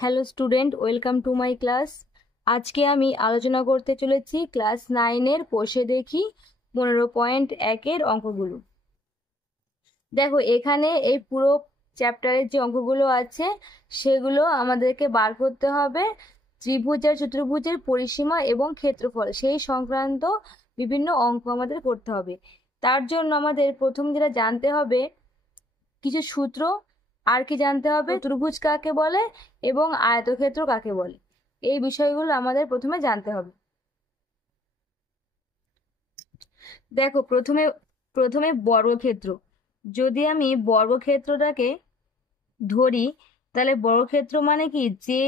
Hello student, welcome to my class. আজকে আমি আলোচনা করতে চলেছি ক্লাস 9-এর কোষে দেখি 15.1-এর অঙ্কগুলো। দেখো, এখানে এই পুরো চ্যাপ্টারের যে অঙ্কগুলো আছে সেগুলো আমাদেরকে বার করতে হবে ত্রিভুজ আর চতুর্ভুজের পরিসীমা এবং ক্ষেত্রফল সেই সংক্রান্ত বিভিন্ন অঙ্ক আমাদের করতে হবে। তার জন্য আমাদের প্রথম যেটা জানতে হবে কিছু সূত্র, আর কি জানতে হবে ত্রিভুজ কাকে বলে এবং আয়তক্ষেত্র কাকে বলে, এই বিষয়গুলো আমাদের প্রথমে জানতে হবে। দেখো, প্রথমে প্রথমে বর্গক্ষেত্র। যদি আমি বর্গক্ষেত্রটাকে ধরি, তাহলে বর্গক্ষেত্র মানে কি, যে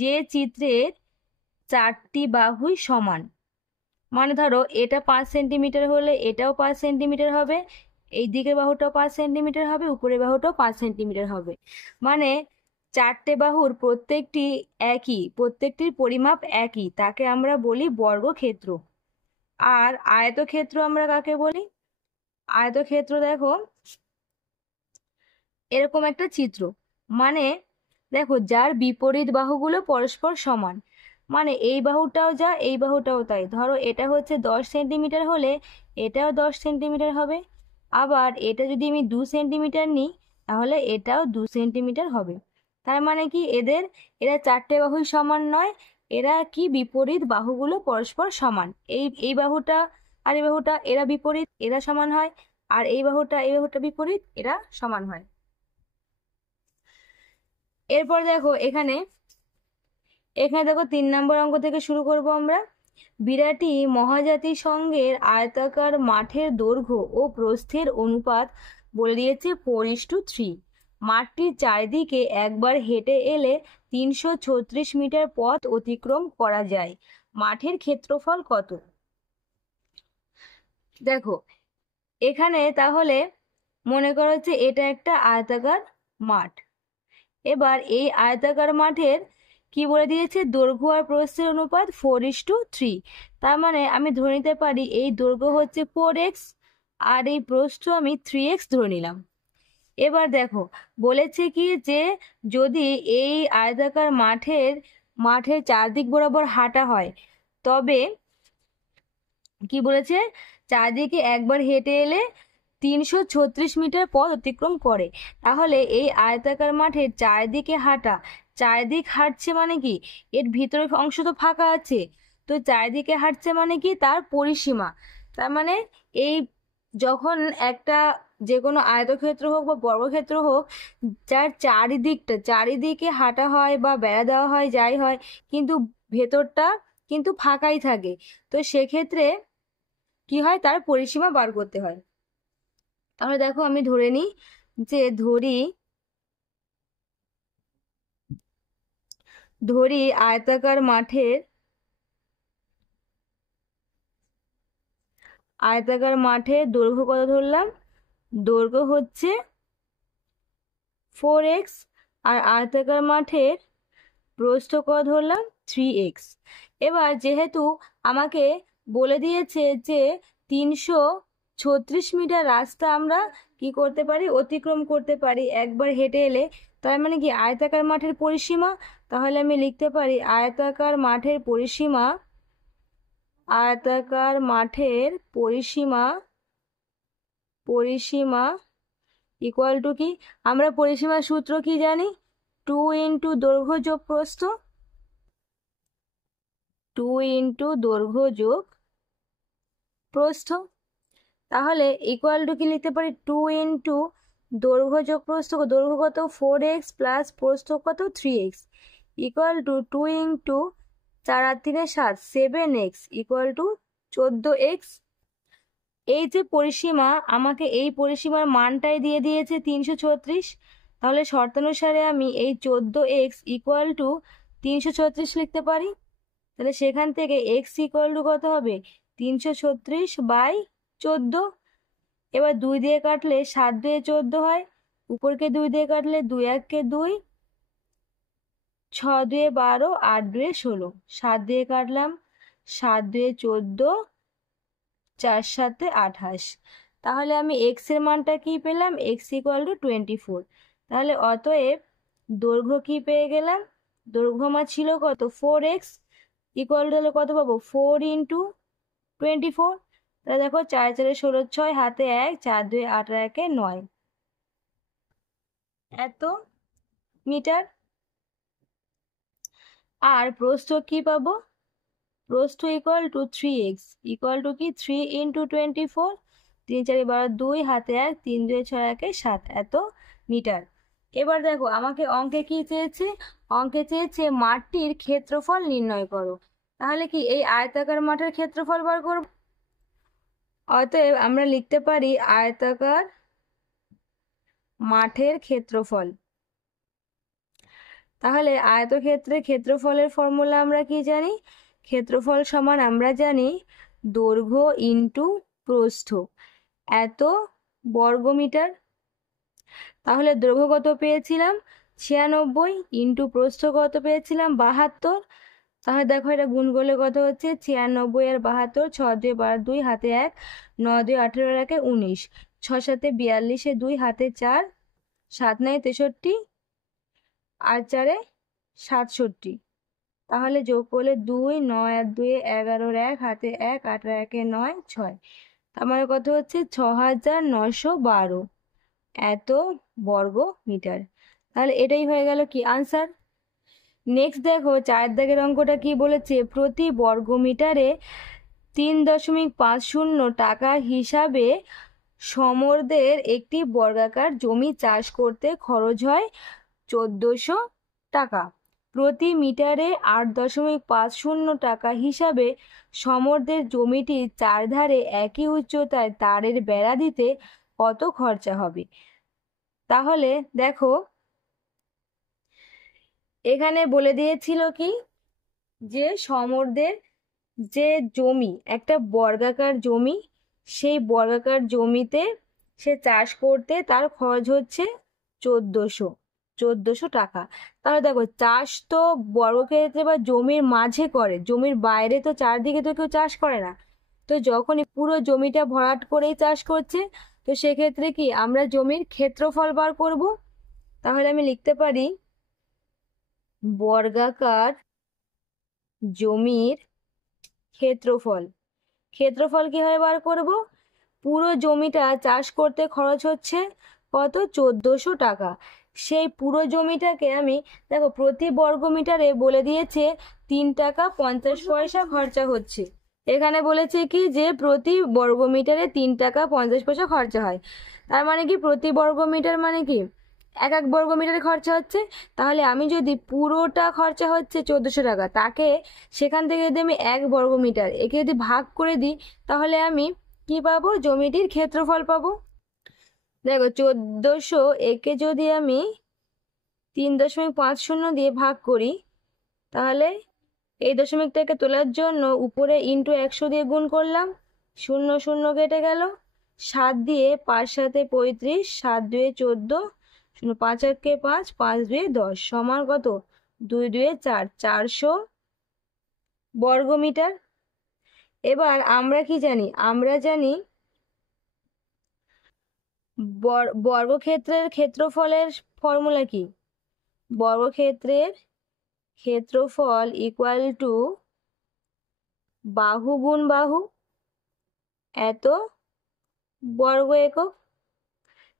যে চিত্রের চারটি বাহুই সমান। মানে ধরো এটা 5 সেন্টিমিটার হলে এটাও 5 সেন্টিমিটার হবে, এই দিকের বাহুটাও 5 সেন্টিমিটার হবে, উপরের বাহুটাও 5 সেন্টিমিটার হবে। মানে চারটে বাহুর প্রত্যেকটির পরিমাপ একই, তাকে আমরা বলি বর্গক্ষেত্র। আর আয়তক্ষেত্র আমরা কাকে বলি? আয়তক্ষেত্র দেখো এরকম একটা চিত্র, মানে দেখো যার বিপরীত বাহুগুলো পরস্পর সমান। মানে এই বাহুটাও যা, এই বাহুটাও তাই। ধরো এটা হচ্ছে 10 সেন্টিমিটার হলে এটাও 10 সেন্টিমিটার হবে, আবার এটা যদি আমি 2 সেন্টিমিটার নিই তাহলে এটাও 2 সেন্টিমিটার হবে। তার মানে কি, এরা চারটে বাহুই সমান নয়, এরা কি বিপরীত বাহুগুলো পরস্পর সমান। এই বাহুটা আর এই বাহুটা এরা বিপরীত, এরা সমান হয়। আর এই বাহুটা বিপরীত, এরা সমান হয়। এরপর দেখো এখানে এখানে দেখো 3 নম্বর অঙ্ক থেকে শুরু করব আমরা। বিরাটি মহাজাতি সংঘের আয়তাকার মাঠের দৈর্ঘ্য ও প্রস্থের অনুপাত বলে দিয়েছে 4:3। মাঠটির চারিদিকে একবার হেঁটে এলে 336 মিটার পথ অতিক্রম করা যায়। মাঠের ক্ষেত্রফল কত? দেখো এখানে তাহলে মনে করো যে এটা একটা আয়তাকার মাঠ। এবার এই আয়তাকার মাঠের কি বলে দিয়েছে, দৈর্ঘ্য আর প্রস্থের অনুপাত 4:3। তার মানে আমি ধরে নিতে পারি এই দৈর্ঘ্য হচ্ছে 4x আর এই প্রস্থ আমি 3x ধরে নিলাম। এবার দেখো বলেছে কি, যে যদি এই আয়তাকার মাঠের চারদিক বরাবর হাঁটা হয়, তবে কি বলেছে, চারদিকে একবার হেঁটে এলে 336 মিটার পথ অতিক্রম করে। তাহলে এই আয়তাকার মাঠের চারিদিক হাঁটছে মানে কি, এর ভিতরের অংশ তো ফাঁকা আছে, তো চারিদিকে হাঁটছে মানে কি, তার পরিসীমা। তার মানে এই যখন একটা যে কোনো আয়তক্ষেত্র হোক বা বর্গক্ষেত্র হোক, যার চারিদিকে হাঁটা হয় বা বেড়া দেওয়া হয়, যাই হয়, কিন্তু ভেতরটা কিন্তু ফাঁকাই থাকে, তো সেক্ষেত্রে কি হয়, তার পরিসীমা বার করতে হয়। তাহলে দেখো আমি ধরে নিই, যে ধরি আয়তাকার মাঠের দৈর্ঘ্য কত ধরলাম, দৈর্ঘ্য হচ্ছে 4x, আর আয়তাকার মাঠের প্রস্থ কত ধরলাম 3x। এবার যেহেতু আমাকে বলে দিয়েছে যে 336 মিটার রাস্তা আমরা কি করতে পারি, অতিক্রম করতে পারি একবার হেঁটে এলে, তার মানে কি আয়তাকার মাঠের পরিসীমা। তাহলে আমি লিখতে পারি আয়তাকার মাঠের পরিসীমা ইকুয়াল টু কি, আমরা পরিসীমার সূত্র কি জানি, 2 ইন্টু দৈর্ঘ্য যোগ প্রস্থ, 2 ইন্টু দৈর্ঘ্য যোগ প্রস্থ। তাহলে ইকুয়াল টু কি লিখতে পারি, 2 ইন্টু দৈর্ঘ্য যোগ প্রস্থ, দৈর্ঘ্য কত 4x প্লাস প্রস্থ কত 3x, ইকুয়াল টু 2 ইন্টু 4 আর 3 7, 7x ইকুয়াল টু 14x। এই যে পরিসীমা, আমাকে এই পরিসীমার মানটাই দিয়ে দিয়েছে 336। তাহলে শর্তানুসারে আমি এই 14x ইকুয়াল টু 336 লিখতে পারি। তাহলে সেখান থেকে x ইকুয়াল টু কত হবে, 336/14। এবার 2 দিয়ে কাটলে 7 2 14 হয়, উপরকে 2 দিয়ে কাটলে 2 1 কে 2, 6 2 12, 8 2 16, 7 দিয়ে কাটলাম 7 2 14, 4 7 28। তাহলে আমি x এর মানটা কি পেলাম, x ইকুয়াল টু 24। তাহলে অতএব দৈর্ঘ্য কি পেয়ে গেলাম, দৈর্ঘ্য আমার ছিল কত 4x ইকুয়াল টু কত পাবো 4 ইন্টু 24। তাহলে দেখো 4 4 16 6 হাতে 1 4 2 8 1 9 এত মিটার। আর প্রস্থ কি পাবো, প্রস্থ equal to 3x equal two কি 3 ইন্টু 24, 3 4 12 2 হাতে 1 3 2 6 1 7 এত মিটার। এবার দেখো আমাকে অঙ্কে কি চেয়েছে, অঙ্কে চেয়েছে মাঠটির ক্ষেত্রফল নির্ণয় করো। তাহলে কি এই আয়তাকার মাঠের ক্ষেত্রফল বার করব। অতএব আমরা লিখতে পারি আয়তাকার মাঠের ক্ষেত্রফল। তাহলে আয়তক্ষেত্রের ক্ষেত্রফলের ফর্মুলা আমরা কি জানি, ক্ষেত্রফল সমান আমরা জানি দৈর্ঘ্য ইন্টু প্রস্থ এত বর্গমিটার। তাহলে দৈর্ঘ্য কত পেয়েছিলাম 96 ইন্টু প্রস্থ কত পেয়েছিলাম 72। তাহলে দেখো এটা গুণ করলে কত হচ্ছে 96 আর 72, 6 2 12 2 হাতে 1 9 2 18 1 19, 6 7 42 2 হাতে 4 7 9 63 আর 4 67। তাহলে যোগ করলে 2 9 আর 2 11 1 হাতে 1 18 1 9 6, তার মানে কত হচ্ছে 6912 এত বর্গ মিটার। তাহলে এটাই হয়ে গেল কি আনসার। নেক্সট দেখো 4 দাগের অঙ্কটা কি বলেছে, প্রতি বর্গ মিটারে 3.50 টাকা হিসাবে সমরদের একটি বর্গাকার জমি চাষ করতে খরচ হয় 1400 টাকা। প্রতি মিটারে 8.50 টাকা হিসাবে সমরদের জমিটির চারধারে একই উচ্চতায় তারের বেড়া দিতে কত খরচা হবে। তাহলে দেখো এখানে বলে দিয়েছিল কি যে সমরদের যে জমি একটা বর্গাকার জমি, সেই বর্গাকার জমিতে সে চাষ করতে তার খরচ হচ্ছে 1400 টাকা। তাহলে দেখো চাষ তো বর্গক্ষেত্রে বা জমির মাঝে করে, জমির বাইরে তো চারদিকে তো কেউ চাষ করে না। তো যখনই পুরো জমিটা ভরাট করেই চাষ করছে, তো সেক্ষেত্রে কি আমরা জমির ক্ষেত্রফল বার করব। তাহলে আমি লিখতে পারি বর্গাকার জমির ক্ষেত্রফল। ক্ষেত্রফল কিভাবে বার করব, পুরো জমিটা চাষ করতে খরচ হচ্ছে কত 1400 টাকা। সেই পুরো জমিটাকে আমি দেখো প্রতি বর্গ মিটারে বলে দিয়েছে 3 টাকা 50 পয়সা খরচা হচ্ছে। এখানে বলেছে কি যে প্রতি বর্গ মিটারে 3 টাকা 50 পয়সা খরচা হয়। তার মানে কি প্রতি বর্গ মিটার মানে কি এক এক বর্গ মিটারে খরচা হচ্ছে। তাহলে আমি যদি পুরোটা খরচা হচ্ছে 1400 টাকা, তাকে সেখান থেকে যদি আমি 1 বর্গ মিটার একে যদি ভাগ করে দিই, তাহলে আমি কি পাবো জমিটির ক্ষেত্রফল পাবো। দেখো 1400 একে যদি আমি 3.50 দিয়ে ভাগ করি, তাহলে এই দশমিকটাকে তোলার জন্য উপরে ইন্টু 100 দিয়ে গুণ করলাম, 0 0 কেটে গেল, 7 দিয়ে 5 7 35, 7 2 14, 0 5 1 5, 5 2 10 সমান কত 2 2 4, 400 বর্গমিটার। এবার আমরা কি জানি, আমরা জানি বর্গক্ষেত্রের ক্ষেত্রফলের ফর্মুলা কি, বর্গক্ষেত্রের ক্ষেত্রফল ইকুয়াল টু বাহু গুণ বাহু এত বর্গ একক।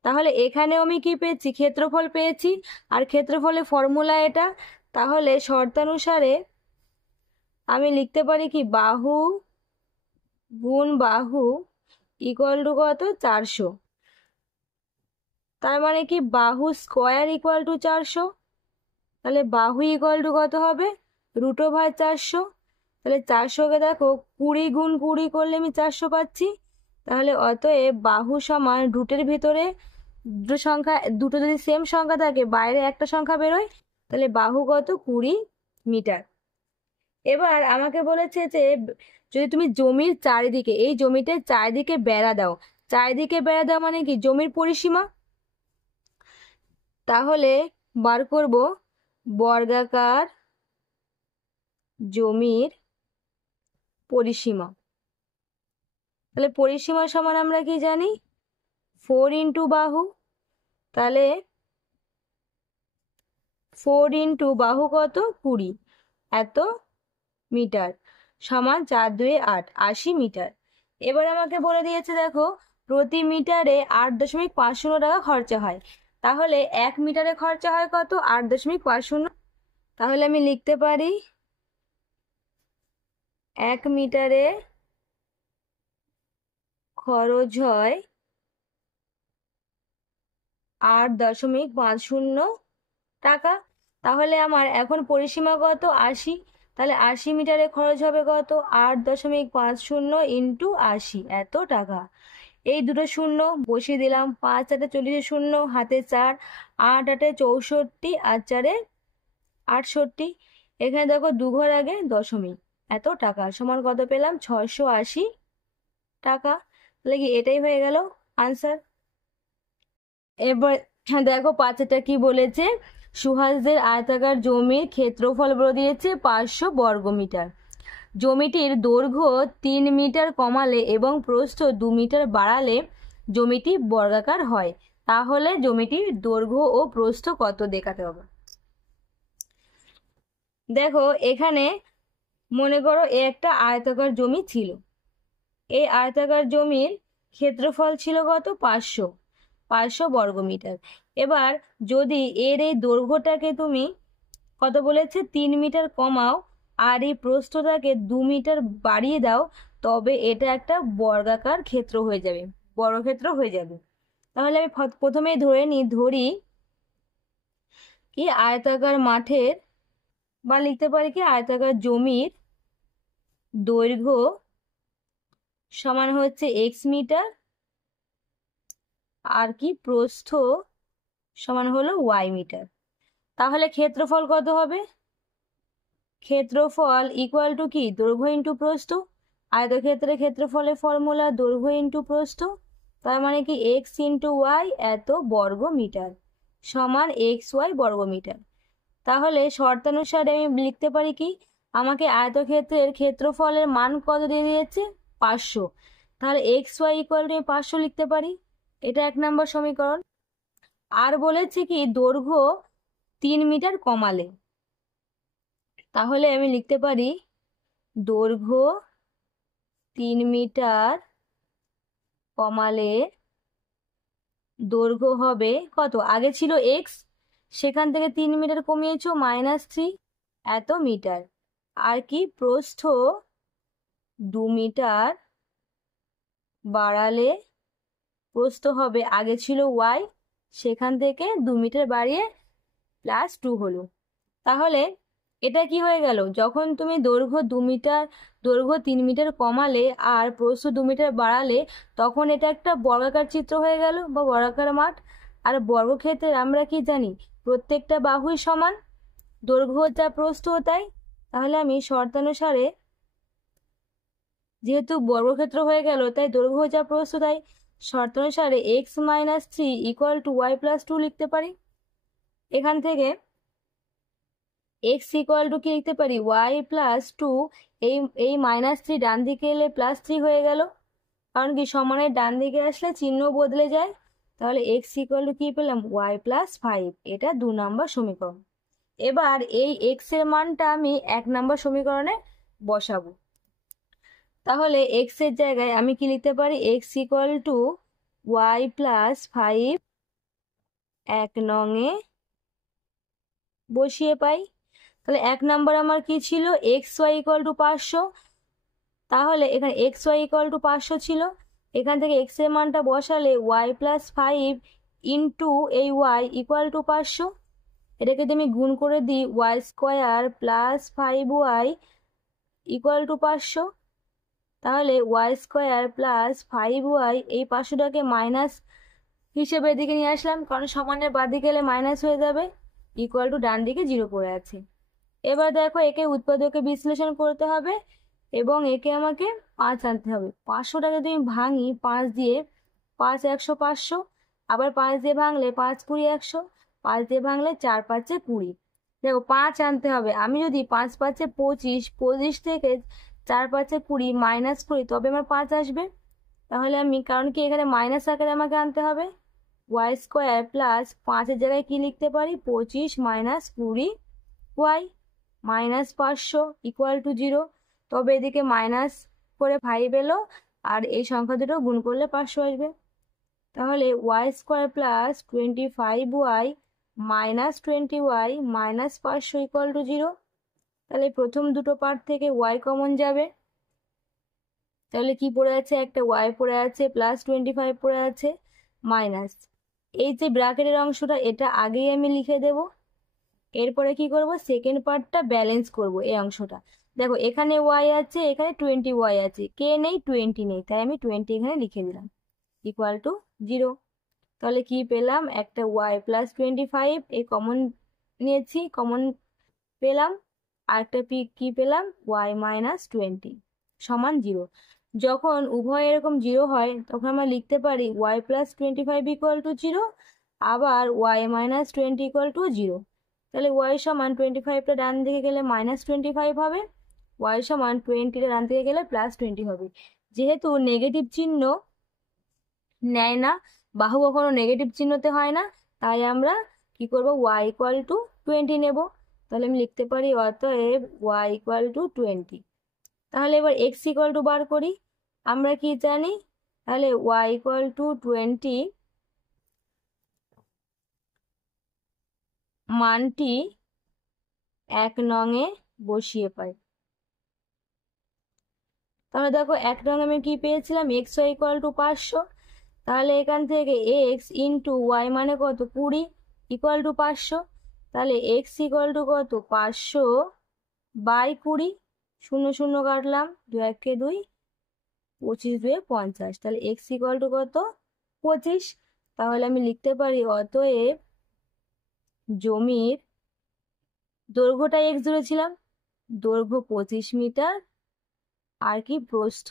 তাহলে এখানেও আমি কি পেয়েছি ক্ষেত্রফল পেয়েছি, আর ক্ষেত্রফলের ফর্মুলা এটা। তাহলে শর্তানুসারে আমি লিখতে পারি কি বাহু গুণ বাহু ইকুয়াল টু কত 400। তার মানে কি বাহু স্কোয়ার ইকুয়াল টু 400। তাহলে বাহু ইকুয়াল টু কত হবে √400। তাহলে 400কে দেখো 20 গুণ 20 করলে আমি 400 পাচ্ছি। তাহলে অতএব বাহু সমান রুটের ভিতরে দুটো সংখ্যা, দুটো যদি সেম সংখ্যা থাকে বাইরে একটা সংখ্যা বেরোয়, তাহলে বাহু কত 20 মিটার। এবার আমাকে বলেছে যে যদি তুমি জমির চারিদিকে, এই জমিতে চারিদিকে বেড়া দাও, চারিদিকে বেড়া দাও মানে কি জমির পরিসীমা। তাহলে বার করব বর্গাকার জমির পরিসীমা। তাহলে পরিসীমা সমান আমরা কি জানি 4 ইন্টু বাহু। তাহলে 4 ইন্টু বাহু কত 20 এত মিটার সমান 4 2 8 80 মিটার। এবার আমাকে বলে দিয়েছে দেখো প্রতি মিটারে 8.50 টাকা খরচা হয়, তাহলে 1 মিটারে খরচা হয় কত 8.50। তাহলে আমি লিখতে পারি 1 মিটারে খরচ হয় 8.50 টাকা। তাহলে আমার এখন পরিসীমা কত 80, তাহলে 80 মিটারে খরচ হবে কত 8.50 ইন্টু 80 এত টাকা। এই দুটো শূন্য বসিয়ে দিলাম, 5 8 40 শূন্য, হাতে 4, 8 8 64 আর 4 68। এখানে দেখো 2 ঘর আগে দশমিক, এত টাকা সমান কত পেলাম 680 টাকা। তাহলে কি এটাই হয়ে গেল আনসার। এবার দেখো 5টা কি বলেছে, সুহাসদের আয়তাকার জমির ক্ষেত্রফল বলে দিয়েছে 500 বর্গমিটার। জমিটির দৈর্ঘ্য 3 মিটার কমালে এবং প্রস্থ 2 মিটার বাড়ালে জমিটি বর্গাকার হয়, তাহলে জমিটির দৈর্ঘ্য ও প্রস্থ কত দেখাতে হবে। দেখো এখানে মনে করো একটা আয়তাকার জমি ছিল, এই আয়তাকার জমির ক্ষেত্রফল ছিল কত 500 বর্গমিটার। এবার যদি এর এই দৈর্ঘ্যটাকে তুমি কত বলেছে 3 মিটার কমাও আর এই প্রস্থটাকে 2 মিটার বাড়িয়ে দাও, তবে এটা একটা বর্গাকার ক্ষেত্র হয়ে যাবে, বর্গক্ষেত্র হয়ে যাবে। তাহলে আমি প্রথমেই ধরি কি আয়তাকার মাঠের বা লিখতে পারি কি আয়তাকার জমির দৈর্ঘ্য সমান হচ্ছে x মিটার আর কি প্রস্থ সমান হলো y মিটার। তাহলে ক্ষেত্রফল কত হবে, ক্ষেত্রফল ইকুয়াল টু কি দৈর্ঘ্য ইন্টু প্রস্থ। আয়তক্ষেত্রের ক্ষেত্রফলের ফর্মুলা দৈর্ঘ্য ইন্টু প্রস্থ, তার মানে কি x ইন্টু ওয়াই এত বর্গ মিটার সমান xy বর্গ মিটার। তাহলে শর্তানুসারে আমি লিখতে পারি কি আমাকে আয়তক্ষেত্রের ক্ষেত্রফলের মান কত দিয়ে দিয়েছে 500, তাহলে xy ইকুয়াল টু 500 লিখতে পারি, এটা 1 নম্বর সমীকরণ। আর বলেছে কি দৈর্ঘ্য 3 মিটার কমালে, তাহলে আমি লিখতে পারি দৈর্ঘ্য 3 মিটার কমালে দৈর্ঘ্য হবে কত, আগে ছিল x, সেখান থেকে 3 মিটার কমিয়েছো -3 এত মিটার। আর কি প্রস্থ 2 মিটার বাড়ালে প্রস্থ হবে, আগে ছিল y, সেখান থেকে 2 মিটার বাড়িয়ে +2 হলো। তাহলে এটা কি হয়ে গেল, যখন তুমি দৈর্ঘ্য 3 মিটার কমালে আর প্রস্থ 2 মিটার বাড়ালে তখন এটা একটা বর্গাকার চিত্র হয়ে গেল বা বর্গাকার মাঠ। আর বর্গক্ষেত্রে আমরা কি জানি প্রত্যেকটা বাহুই সমান, দৈর্ঘ্য যা প্রস্থ তাই। তাহলে আমি শর্তানুসারে যেহেতু বর্গক্ষেত্র হয়ে গেল তাই দৈর্ঘ্য যা প্রস্থ তাই শর্তানুসারে x - 3 ইকুয়াল টু y + 2 লিখতে পারি। এখান থেকে x ইকুয়াল টু কি লিখতে পারি y + 2, এই -3 ডান দিকে এলে +3 হয়ে গেল, কারণ কি সমানের ডান দিকে আসলে চিহ্ন বদলে যায়। তাহলে x ইকুয়াল টু কি পেলাম y + 5, এটা 2 নম্বর সমীকরণ। এবার এই x এর মানটা আমি 1 নম্বর সমীকরণে বসাবো। তাহলে x এর জায়গায় আমি কি লিখতে পারি x ইকুয়াল টু y + 5 1 নংয়ে বসিয়ে পাই। তাহলে 1 নম্বর আমার কি ছিল xy ইকুয়াল টু 500, তাহলে এখানে xy ইকুয়াল টু 500 ছিল, এখান থেকে x এর মানটা বসালে y + 5 ইন্টু এই y ইকুয়াল টু 500, এটাকে যদি আমি গুণ করে দিই y square + 5y equal to 500, তাহলে y স্কোয়ার + 5y এই 500টাকে মাইনাস হিসেবে এদিকে নিয়ে আসলাম, কারণ সমানের বাদিকে গেলে মাইনাস হয়ে যাবে, ইকুয়াল টু ডান দিকে 0 পড়ে আছে। এবার দেখো একে উৎপাদকে বিশ্লেষণ করতে হবে এবং একে আমাকে 5 আনতে হবে। 500টাকে যদি আমি ভাঙি 5 দিয়ে, 5 100 500, আবার 5 দিয়ে ভাঙলে 5 20 100, 5 দিয়ে ভাঙলে 4 5 20। দেখো 5 আনতে হবে, আমি যদি 5 5 25, 25 থেকে 4 5 20 মাইনাস করি তবে আমার 5 আসবে। তাহলে আমি, কারণ কি এখানে মাইনাস আকারে আমাকে আনতে হবে, ওয়াই স্কোয়ার প্লাস 5-এর জায়গায় কি লিখতে পারি 25 minus 20 Y minus 500 equal to 0। তবে এদিকে মাইনাস করে 5 এলো, আর এই সংখ্যা দুটো গুণ করলে 500 আসবে। তাহলে Y square plus 25 Y minus 20 Y minus 500 equal to 0। তাহলে প্রথম দুটো পার্ট থেকে ওয়াই কমন যাবে, তাহলে কি পড়ে আছে, একটা ওয়াই পড়ে আছে, প্লাস 25 পড়ে আছে, মাইনাস এই যে ব্র্যাকেটের অংশটা এটা আগেই আমি লিখে দেব। এরপরে কি করব, সেকেন্ড পার্টটা ব্যালেন্স করব। এই অংশটা দেখো এখানে ওয়াই আছে, এখানে 20 ওয়াই আছে, কে নেই 20 নেই, তাই আমি 20 এখানে লিখে দিলাম ইকুয়াল টু 0। তাহলে কি পেলাম, একটা ওয়াই প্লাস 25 এই কমন নিয়েছি, কমন পেলাম, আর একটা কি পেলাম ওয়াই মাইনাস 20 সমান 0। যখন উভয় এরকম 0 হয় তখন আমরা লিখতে পারি ওয়াই প্লাস 25 ইকুয়াল টু 0, আবার ওয়াই মাইনাস 20 ইকুয়াল টু 0। তাহলে ওয়াই সমান 25টা ডান দিকে গেলে মাইনাস 25 হবে, ওয়াই সমান 20টা ডান দিকে গেলে প্লাস 20 হবে। যেহেতু নেগেটিভ চিহ্ন নেয় না, বাহু কখনো নেগেটিভ চিহ্নতে হয় না, তাই আমরা কি করব ওয়াই ইকুয়াল টু 20 নেব। তাহলে আমি লিখতে পারি অতএব ওয়াই ইকুয়াল টু 20। তাহলে এবার এক্স ইকুয়াল টু বার করি, আমরা কি জানি, তাহলে ওয়াই ইকুয়াল টু 20 মানটি 1 নংয়ে বসিয়ে পাই। তাহলে দেখো 1 নং আমি কি পেয়েছিলাম, এক্স ওয়াই ইকুয়াল টু 500। তাহলে এখান থেকে এক্স ইন্টু ওয়াই মানে কত 20 ইকুয়াল টু 500। তাহলে এক্স ইকুয়াল টু কত 500 বাই 20, 0 0 কাটলাম, 2 1 2, 25 2 50। তাহলে এক্স ইকুয়াল টু কত 25। তাহলে আমি লিখতে পারি অতএব জমির দৈর্ঘ্যটা এক্স ধরেছিলাম, দৈর্ঘ্য 25 মিটার, আর কি প্রস্থ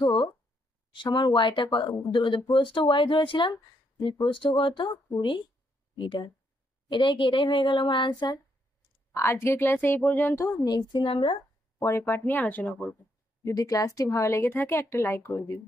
সমান ওয়াইটা, প্রস্থ ওয়াই ধরেছিলাম, প্রস্থ কত 20 মিটার। এটাই হয়ে গেল আমার আনসার। আজকের ক্লাসে এই পর্যন্ত, নেক্সট দিন আমরা পরের পার্ট নিয়ে আলোচনা করব। যদি ক্লাসটি ভালো লেগে থাকে একটা লাইক করে দিন।